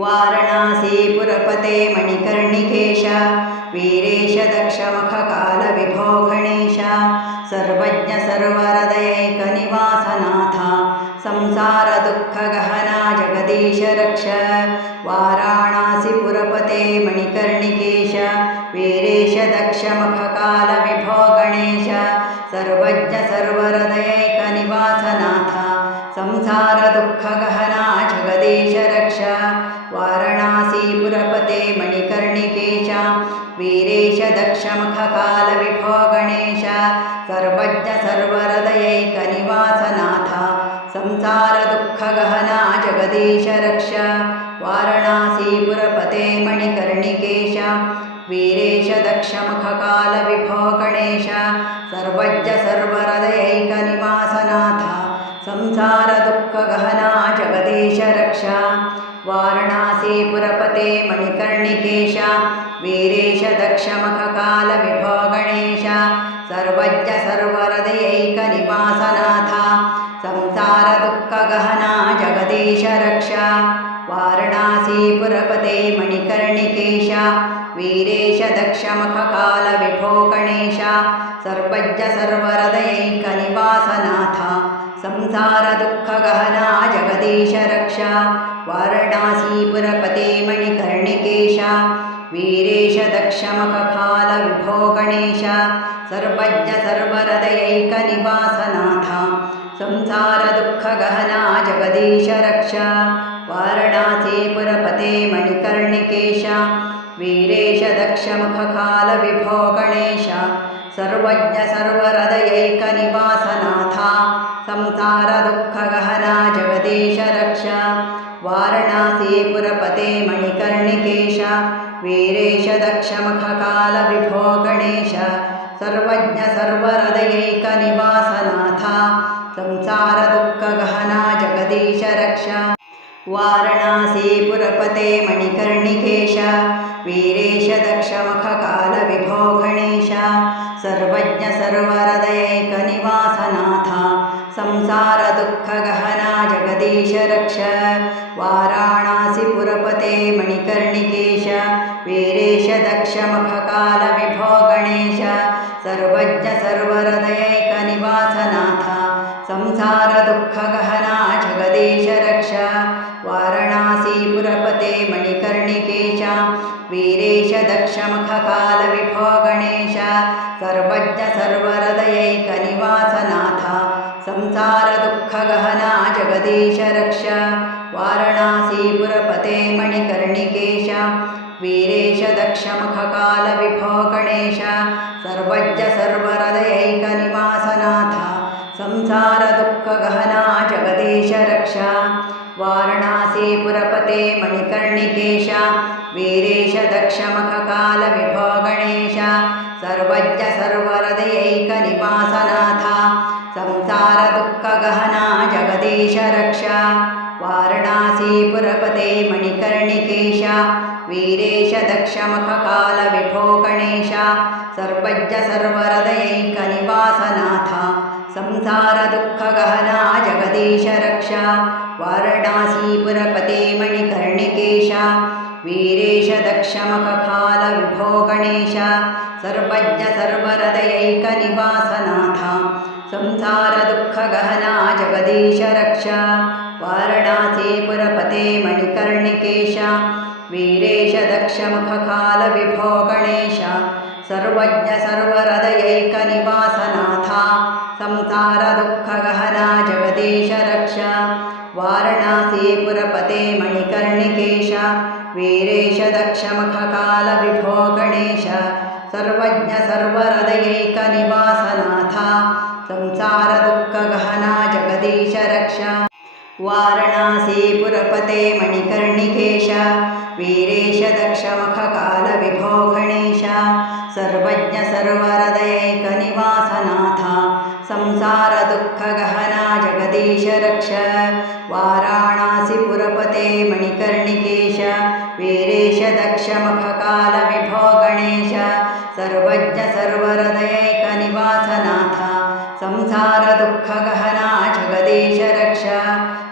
वारणासीपुरपते मणिकर्णिकेश वीरेश दक्षमखकालविभो गणेश सर्वज्ञ सर्वहृदयैकनिवासनाथ संसारदुःखगहना जगदीश रक्ष वाराणासीपुरपते मणिकर्णिकेश वीरेश दक्षमखकालविभो गणेश सर्वज्ञ सर्वहृदयैकनिवासनाथ संसारदुःखगहना जगदीश दक्षमुखकालविभो गणेश सर्वज्ञ सर्वहृदयैकनिवासनाथ संसारदुःखगहना जगदीश रक्ष वारणासीपुरपते मणिकर्णिकेश वीरेश दक्षमुखकालविभो गणेश सर्वज्ञ सर्वहृदयैकनिवासनाथ संसारदुःखगहना जगदीश रक्ष वारणासीपुरपते मणिकर्णिकेश वीरेश दक्षमखकालविभो गणेश सर्वज्ञ सर्वहृदयैकनिवासनाथ संसारदुःखगहना जगदीश रक्ष वारणासीपुरपते मणिकर्णिकेश वीरेश दक्षमखकालविभो गणेश सर्वज्ञ सर्वहृदयैकनिवासनाथ संसारदुःखगहना जगदीश रक्ष वारणासीपुरपते मणिकर्णिकेश वीरेश दक्षमखकालविभो गणेश सर्वज्ञ सर्वहृदयैकनिवासनाथ संसारदुःखगहना जगदीश रक्ष वारणासीपुरपते मणिकर्णिकेश वीरेश दक्षमुखकालविभो गणेश सर्वज्ञ सर्वहृदयैकनिवासनाथ संसारदुःखगहना जगदीश रक्ष वारणासीपुरपते मणिकर्णिकेश वीरेश दक्षमुखकालविभो गणेश सर्वज्ञ सर्वहृदयैकनिवासनाथ संसार रक्ष वारणासीपुरपते मणिकर्णिकेश वीरेश दक्षमुखकालविभो गणेश सर्वज्ञ सर्वहृदयैकनिवासनाथ संसारदुःखगहना जगदीश रक्ष वाराणासीपुरपते मणिकर्णिकेश वीरेश दक्षमुखकालविभो गणेश सर्वज्ञ सर्वहृदयैकनिवासनाथ संसारदुःखगहना वारणासीपुरपते मणिकर्णिकेश, वीरेश दक्षमुखकालविभो गणेश सर्वज्ञ सर्वहृदयैकनिवासनाथ संसारदुःखगहना जगदीश रक्ष वारणासीपुरपते मणिकर्णिकेश, वीरेश दक्षमुखकालविभो गणेश सर्वज्ञ सर्वहृदयैकनिवासनाथ संसारदुःखगहना जगदीश रक्ष वारणासीपुरपते मणिकर्णिकेश वीरेश दक्षमुखकालविभो गणेश सर्वज्ञ सर्वहृदयैकनिवासनाथ संसारदुःखगहना जगदीश रक्ष वारणासीपुरपते मणिकर्णिकेश वीरेश दक्षमुखकालविभो गणेश सर्वज्ञ सर्वहृदयैकनिवासनाथ संसारदुःखगहना जगदीश रक्ष वारणासीपुरपते मणिकर्णिकेश वीरेश दक्षमुखकालविभो गणेश सर्वज्ञ सर्वहृदयैकनिवासनाथ संसारदुःखगहना जगदीश रक्ष वारणासीपुरपते मणिकर्णिकेश वीरेश दक्षमुखकालविभो गणेश सर्वज्ञ सर्वहृदयैकनिवासनाथ संसारदुःखगहना जगदीश रक्ष वारणासीपुरपते मणिकर्णिकेश वीरेश दक्षमुखकालविभो गणेश सर्वज्ञ सर्वहृदयैकनिवासनाथ संसारदुःखगहना जगदीश रक्ष वारणासीपुरपते मणिकर्णिकेश वीरेश दक्षमुखकालविभो गणेश सर्वज्ञ सर्वहृदयैकनिवासनाथ संसारदुःखगहना जगदीश रक्ष वाराणासीपुरपते मणिकर्णिकेश वीरेश दक्षमुखकालविभो गणेश सर्वज्ञ सर्वहृदयैकनिवासनाथ संसारदुःखगहना जगदीश रक्ष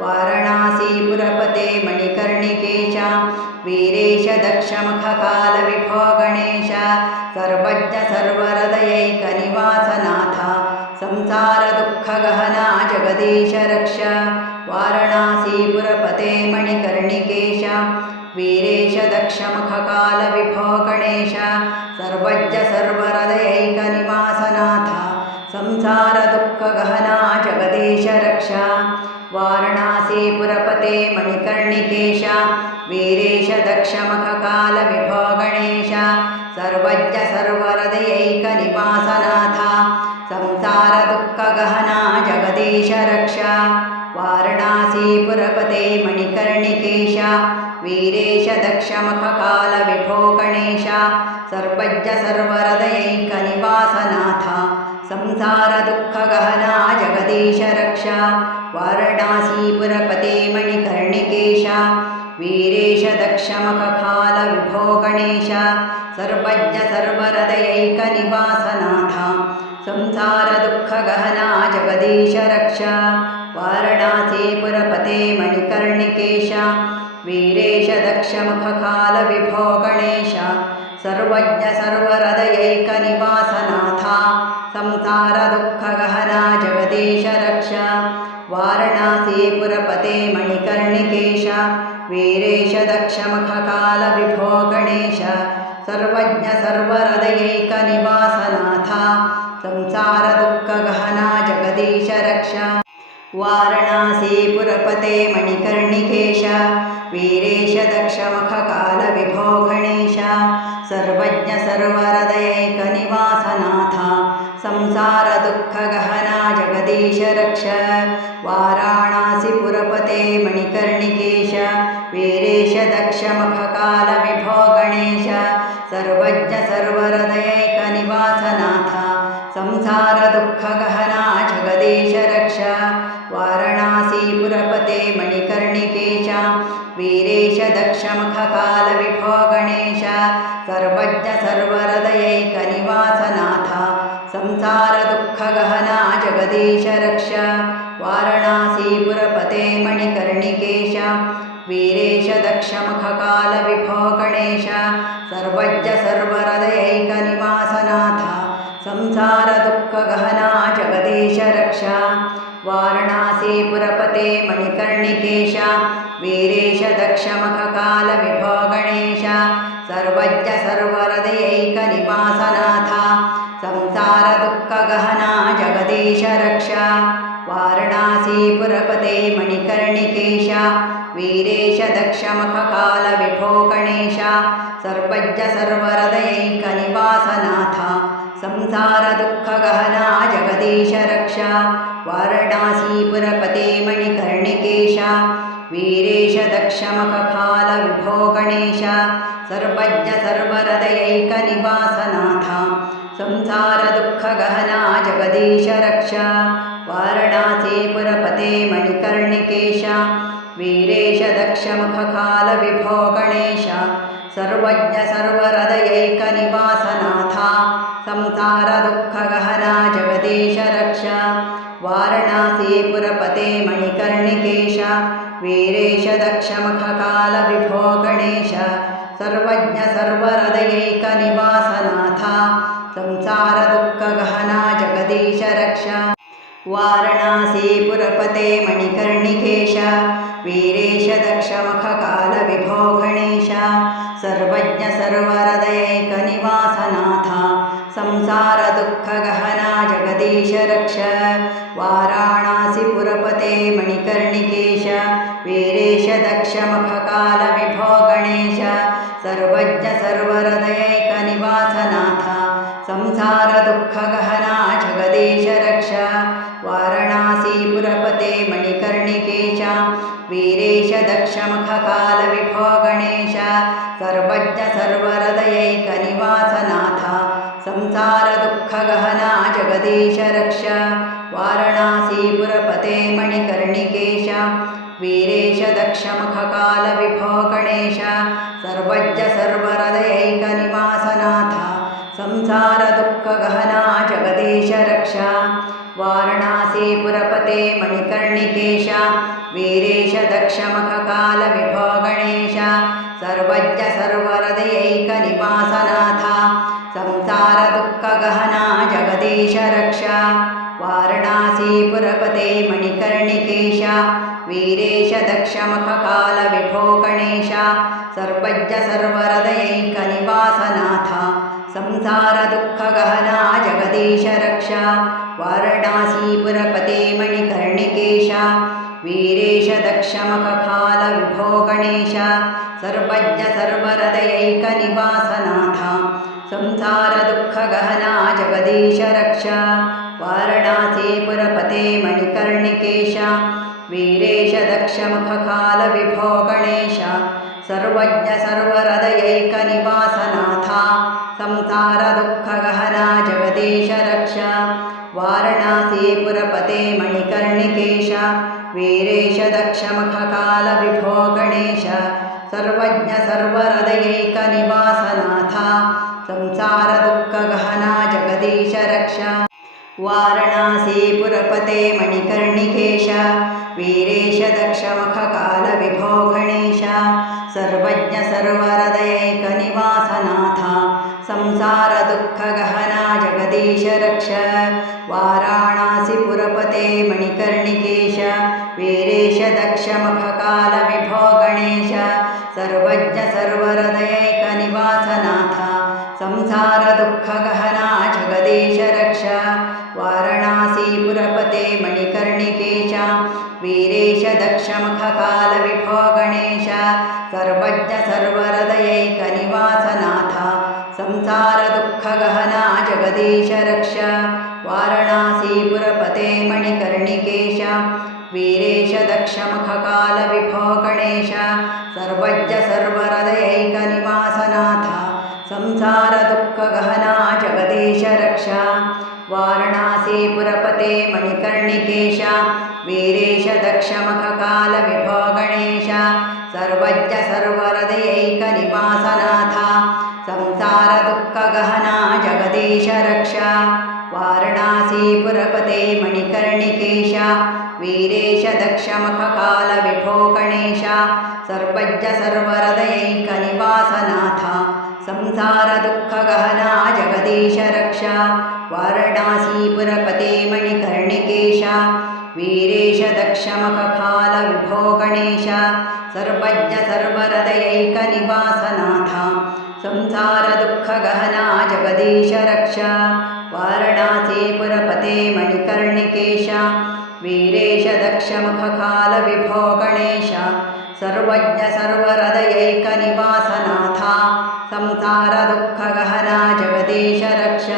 वारणासीपुरपते मणिकर्णिकेश वीरेश दक्षमुखकालविभो गणेश सर्वज्ञ सर्वहृदयैकनिवासनाथ संसारदुःखगहना जगदीश रक्ष वारणासीपुरपते मणिकर्णिकेश वीरेश दक्षमुखकालविभो गणेश सर्वज्ञ सर्वहृदयैकनिवासनाथ संसार संसारदुःखगहना जगदीश रक्षा पुरपते मणिकर्णिकेश। वीरेश दक्षमखकालविभो गणेश सर्वज्ञ गहना संसारदुःखगहना जगदेशरक्षा। वारणासीपुरपते मणिकर्णिकेश वीरेश दक्षमुखकालविभो गणेश सर्वज्ञ सर्वहृदयैकनिवासनाथ संसारदुःखगहना जगदीश रक्ष, वारणासीपुरपते मणिकर्णिकेश वीरेश दक्षमुखकालविभो गणेश सर्वज्ञ सर्वहृदयैकनिवासनाथ संसारदुःखगहना जगदीश रक्ष वारणासीपुरपते मणिकर्णिकेश वीरेश दक्षमुखकालविभो गणेश सर्वज्ञ सर्वहृदयैकनिवासनाथ संसारदुःखगहना जगदीश रक्ष वारणासीपुरपते मणिकर्णिकेश वीरेश दक्षमुखकालविभो गणेश सर्वज्ञ वारणासीपुरपते मणिकर्णिकेश, वीरेश दक्षमुखकालविभो गणेश, सर्वज्ञ सर्वहृदयैकनिवासनाथ संसारदुःखगहना जगदीश रक्ष वाराणासीपुरपते मणिकर्णिकेश, वीरेश दक्षमुखकालविभो गणेश, सर्वज्ञ सर्वहृदयैकनिवासनाथ मणिकर्णिकेश वीरेश दक्षमुखकालविभो गणेश सर्वज्ञ सर्वहृदयैकनिवासनाथ संसारदुःखगहना जगदीश रक्ष वारणासीपुरपते मणिकर्णिकेश वीरेश दक्षमुखकालविभो गणेश सर्वज्ञ सर्वहृदयैकनिवासनाथ संसारदुःखगहना जगदीश रक्ष ಕಾಶೀಪುರಪತೆ ಮಣಿಕರ್ಣಿಕೇಶ ವೀರೇಶ ದಕ್ಷಮಖಕಾಲ ವಿಭೋ ಗಣೇಶ ಸರ್ವಜ್ಞ ಸರ್ವರದಯೈಕ ನಿವಾಸನಾಥ ಸಂಸಾರ ದುಃಖ ಗಹನಾ ಜಗದೀಶ ರಕ್ಷಾ ವಾರಣಾಸೀಪುರಪತೆ ಮಣಿಕರ್ಣಿಕೇಶ ವೀರೇಶ ದಕ್ಷಮಖಕಾಲ ವಿಭೋ ಗಣೇಶ ಸರ್ವಜ್ಞ ಸರ್ವರದಯೈಕ संसारदुःखगहना जगदीश रक्ष वारणासीपुरपते मणिकर्णिकेश वीरेश दक्षमुखकालविभो गणेश सर्वज्ञ सर्वहृदयैकनिवासनाथ संसारदुःखगहना जगदीश रक्ष वारणासीपुरपते मणिकर्णिकेश वीरेश दक्षमुखकालविभो गणेश सर्वज्ञ सर्वहृदयैकनिवासनाथ संसारदुःखगहना जगदीश रक्ष मणिकर्णिकेश वीरेश दक्षमुखकालविभो गणेश सर्वज्ञ सर्वहृदयैकनिवासनाथ संसारदुःखगहना जगदीश रक्ष वारणासीपुरपते मणिकर्णिकेश वीरेश दक्षमुखकालविभो गणेश सर्वज्ञ सर्वहृदयैकनिवासनाथ संसारदुःखगहना जगदीश रक्ष वाराणासीपुरपते मणिकर्णिकेश वीरेश दक्षमुखकालविभो गणेश सर्वज्ञ सर्वहृदयैकनिवासनाथ संसारदुःखगहना जगदीश दक्षमुखकालविभो गणेश सर्वज्ञ सर्वहृदयैकनिवासनाथ संसारदुःखगहना जगदीश रक्ष, वारणासीपुरपते मणिकर्णिकेश वीरेश दक्षमुखकालविभो गणेश सर्वज्ञ सर्वहृदयैकनिवासनाथ संसारदुःखगहना जगदीश रक्ष। वाराणसी पुरपते मणिकर्णिकेश वीरेशदक्षमखकालविभो गणेश सर्वज्ञ सर्वहृदयैकनिवासनाथ संसारदुःखगहना जगदीश जगदीशरक्ष वाराणासीपुरपते मणिकर्णिकेश वीरेशदक्षमखकालविभो गणेश सर्वज्ञ सर्वहृदयैकनिवासनाथ संसारदुःखगहना जगदीश रक्षा वारणासीपुरपते मणिकर्णिकेश वीरेश दक्षमुखकालविभो गणेश सर्वज्ञ सर्वरदयैकनिवासनाथ संसारदुःखगहना जगदीश रक्ष वारणासीपुरपते मणिकर्णिकेश वीरेश दक्षमुखकालविभो गणेश सर्वज्ञ सर्वरदयैकनिवासनाथ संसारदुःखगहना जगदीश रक्ष वारणासीपुरपते मणिकर्णिकेश वीरेश दक्षमुखकालविभो गणेश सर्वज्ञ सर्वरदयैकनिवासनाथ संसारदुःखगहना जगदीश रक्ष वाराणासीपुरपते मणिकर्णिकेश वीरेश दक्षमुखकालविभो गणेश सर्वज्ञ सर्वरदयैकनिवासनाथ संसारदुःखगहना जगदीश रक्ष वारणासीपुरपते मणिकर्णिकेश, वीरेश दक्षमुखकालविभो गणेश, सर्वज्ञ सर्वरदयैकनिवासनाथ संसारदुःखगहना जगदीश रक्ष, वारणासीपुरपते मणिकर्णिकेश, वीरेश दक्षमुखकालविभो गणेश, सर्वज्ञ ಸಂಸಾರ ದುಃಖ ಗಹನ, ಜಗದೀಶ ರಕ್ಷ ವಾರಣಾಸೀಪುರಪತೆ ಮಣಿಕರ್ಣಿಕೇಶ, ವೀರೇಶ ದಕ್ಷ ಮುಖಕಾಲ ವಿಭೋ ಗಣೇಶ, ಸರ್ವಜ್ಞ ಸರ್ವರದಯೈಕ ನಿವಾಸನಾಥ, ಸಂಸಾರ ದುಃಖ ಗಹನ, ಜಗದೀಶ ರಕ್ಷ ವಾರಣಾಸೀಪುರಪತೆ ಮಣಿಕರ್ಣಿಕೇಶ, ವೀರೇಶ ದಕ್ಷ ಮುಖಕಾಲ ವಿಭೋ सर्वज्ञ सर्वरदयैकनिवासनाथ संसारदुःखगहना जगदीश रक्ष वारणासीपुरपते मणिकर्णिकेश वीरेश दक्षमुखकालविभो गणेश सर्वज्ञ सर्वरदयैकनिवासनाथ संसारदुःखगहना जगदीश रक्ष वारणासीपुरपते मणिकर्णिकेश वीरेश दक्षमुखकालविभो गणेश सर्वज्ञ सर्वरदयैकनिवासनाथ संसारदुःखगहना जगदीश रक्ष,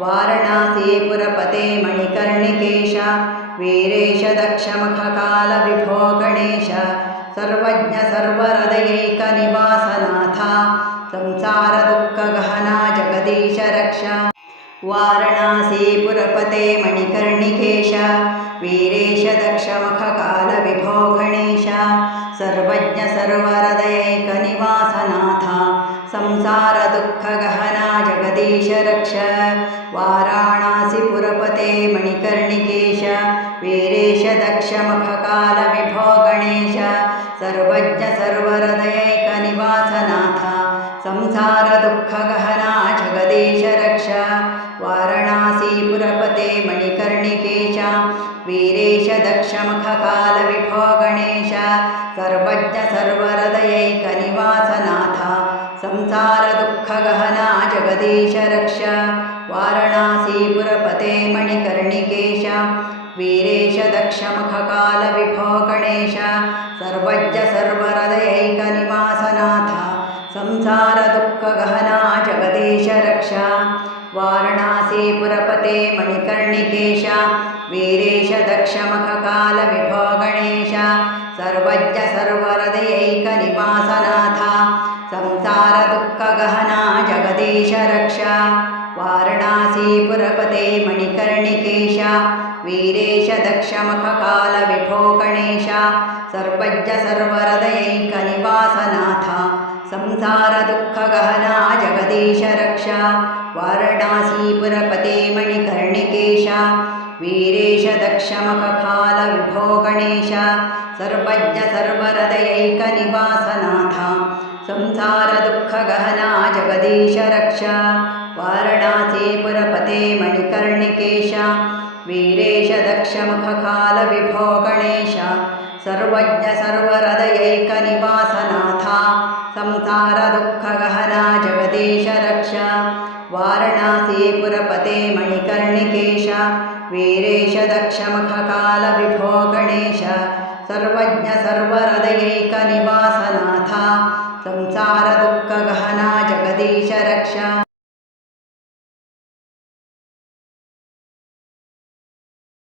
वारणासीपुरपते मणिकर्णिकेश वीरेश दक्षमुखकालविभो गणेश सर्वज्ञ सर्वरदयैकनिवासनाथ संसारदुःखगहना जगदीश रक्ष, वारणासीपुरपते मणिकर्णिकेश वीरेश दक्षमुखकालविभो गणेश सर्वज्ञ सर्वरदयैकनिवासनाथ संसारदुःखगहना जगदीश रक्ष। वाराणासीपुरपते मणिकर्णिकेश। वीरेश दक्षमुखकालविभो गणेश। सर्वज्ञ सर्वरदयैकनिवासनाथ संसारदुःखगहना जगदीश रक्ष। वारणासीपुरपते मणिकर्णिकेश। वीरेश दक्षमुखकालविभो जगदीश रक्ष वारणासीपुरपते मणिकर्णिकेश वीरेश दक्षमुखकालविभो गणेश सर्वज्ञ सर्वरदयैकनिवासनाथ संसारदुःखगहना जगदीश रक्ष वारणासीपुरपते मणिकर्णिकेश वीरेश दक्षमुखकालविभो गणेश सर्वज्ञ सर्वरदयैकनिवासनाथ वीरेश दक्षमुखकालविभो गणेश सर्वज्ञ सर्वरदयैकनिवासनाथ संसारदुःखगहना जगदीश रक्ष वारणासीपुरपते मणिकर्णिकेश वीरेश दक्षमुखकालविभो गणेश सर्वज्ञ सर्वरदयैकनिवासनाथ संसारदुःखगहना जगदीश रक्ष वारणासीपुरपते मणिकर्णिकेश वीरेश दक्षमुखकालविभो गणेश सर्वज्ञ सर्वहृदयैकनिवासनाथा संसारदुःखगहना जगदीश रक्ष वारणासीपुरपते मणिकर्णिकेश वीरेश दक्षमुखकालविभो गणेश सर्वज्ञ सर्वहृदयैकनिवासनाथा संसार